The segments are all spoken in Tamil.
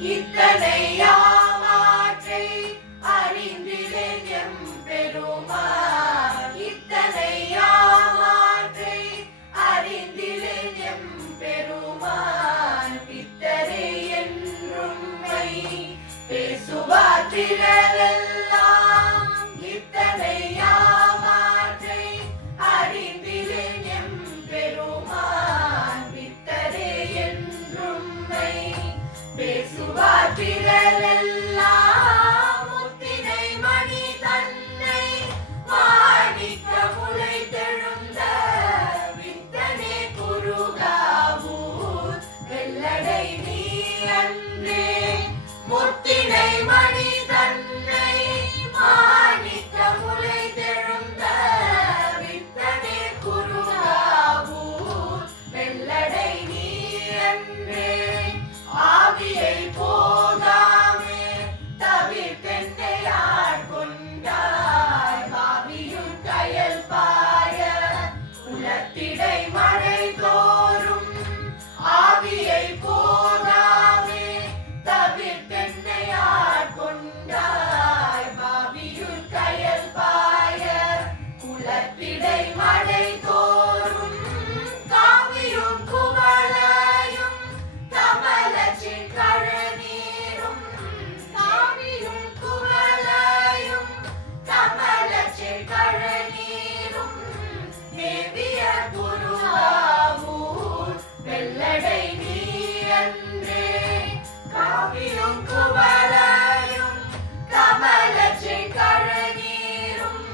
இத்தனை யாமாற்றை அறிந்திலேன் எம்பெருமான். இத்தனை யாமாற்றை அறிந்திலேன் எம்பெருமான். பித்தரே என்றும்மை பேசுவார் பிறரெல்லாம். இத்தனை யாமாற்றை அறிந்திலேன் எம்பெருமான். பித்தரே என்றும்மை பேசுவார் பிறரெல்லாம். முத்தினை மணி தன்னை மாணிக்க முளை தெழுந்த வித்தனே குருகாவூர் வெள்ளடை நீ அன்றே. முத்தினை மணி தன்னை மாணிக்க முளை தெழுந்த வித்தனே குருகாவூர் வெள்ளடை நீ அன்றே. ஆவியை போகாமே தவிர்த்தென்னை ஆட்கொண்டாய். பாவியும் கயல் பாய உலத்திடை மழை தோறும். ஆவியை போகாமே தவிர்த்தென்னை ஆட்கொண்டாய். பாவியும் கயல் பாய உலத்திடை மழை தோறும். காவியும் குவளையும் கமலச்சின் கழநீரும். காவியும் குவளையும் கமலச்சின் கழநீரும். தேவிய குருகாவூர் வெள்ளடை நீ அன்றே. காவியும் குவளையும் கமலச்சின் கழநீரும்.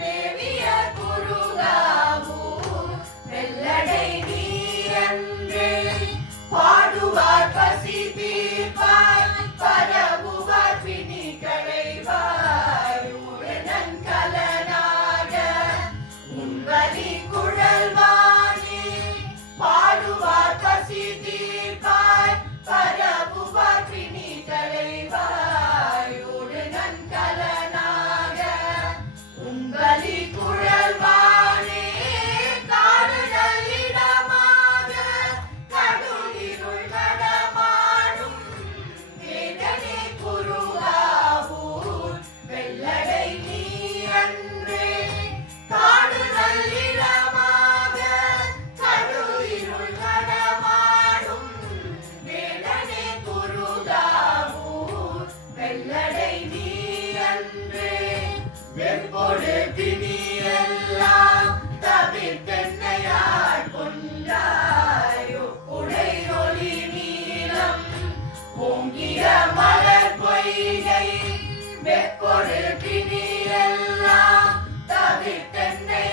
தேவிய குருகாவூர் வெள்ளடை நீ அன்றே. பாடுவார் பசி தீர்ப்பாய் பரவுவார் பிணி களைவாய். உடனன் கலனாக உன்வலி குழல்வானே. பாடுவார் பசி தீர்ப்பாய் பரவுவார் பிணி களைவாய். உடனன் கலனாக உன்வலி குழல்வானே. காடுதல் இடமாக கடுளிருள் நடமாடும் வேதனை குருகாவூர் வெள்ளடை நீ அன்றே. காடுதல் இடமாக கடுளிருள் நடமாடும் வேதனை குருகாவூர் வெள்ளடை நீ அன்றே. வெப்பொடு பிணியெல்லாம் தவிர்த்தென்னை ஆட்கொண்டாய். உடை ஒளி நீலம் ஓங்கிய மலர் பொய்கை. வெப்பொடு பிணியெல்லாம் தவிர்த்தென்னை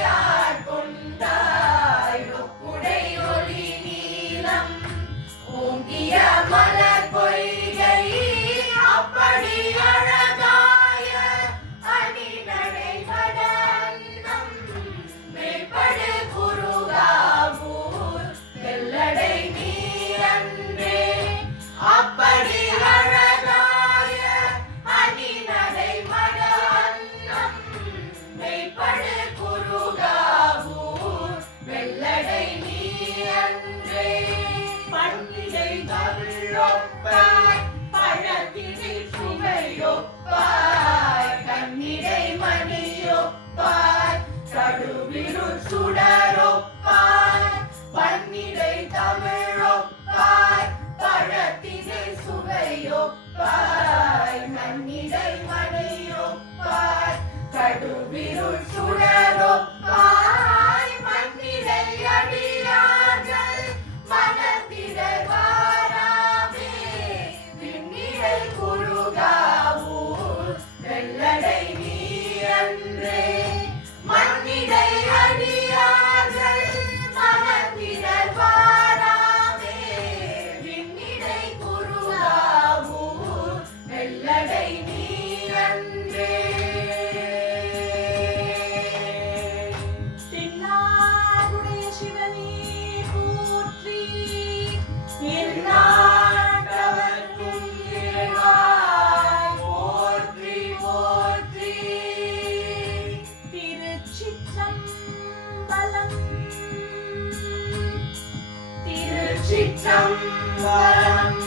ஆட்கொண்டாய். உடை ஒளி நீலம் ஓங்கிய மலர் பொய்கை. அப்படி அழகாய அணிநடை வடன்னம் மேற்படு குருகாவூர் வெள்ளடை நீ அன்றே. அப்படி அழகாய அணிநடை வடன்னம் மேற்படு குருகாவூர் வெள்ளடை நீ அன்றே. பண்டிகை தமிழொப்பாய் பழத்தினை சுவையொப்பாய். கண்ணிடை மணியொப்பாய் கடுவிருள் சுடரொப்பாய். பன்னிடை தமிழொப்பாய் பழத்தினை சுவையொப்பாய். நன்னிடை மணியொப்பாய் கடுவிருள் சுடரொப்பாய். மன்னிடை அடியார்கள் மனத்திடர் வாராமே. விண்ணிடை குருகாவூர் வெள்ளடை நீ அன்றே. மன்னிடை அடியார்கள் மனத்திடர் வாராமே. விண்ணிடை குருகாவூர் வெள்ளடை நீ அன்றே. தென்னாடுடைய சிவனே போற்றி. எந்நாட்டவர்க்கும் இறைவாய் போற்றி போற்றி. திருச்சிற்றம்பலம். திருச்சிற்றம்பலம்.